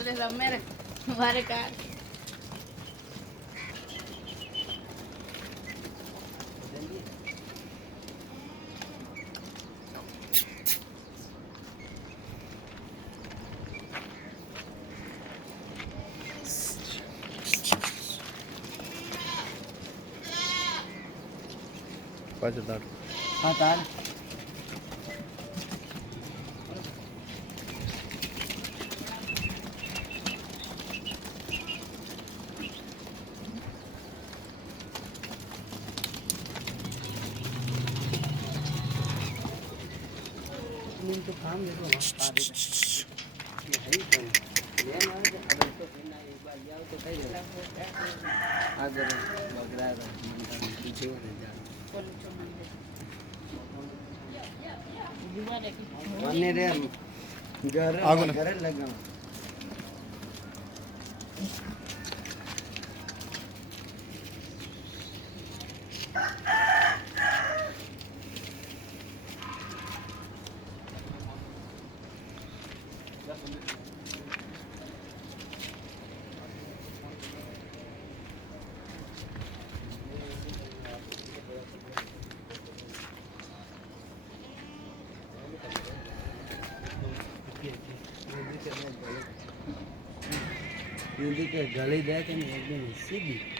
એટલે રમે રે મારે કાર પાછો તાર હા તાર तो काम देखो ये है ही तो ले ना अब तो बिना एक बार जाओ तो कहीं आगे बगरा पीछे वाले जा મને રે ઘરે લગાવ के गली देखे एकदम सीधी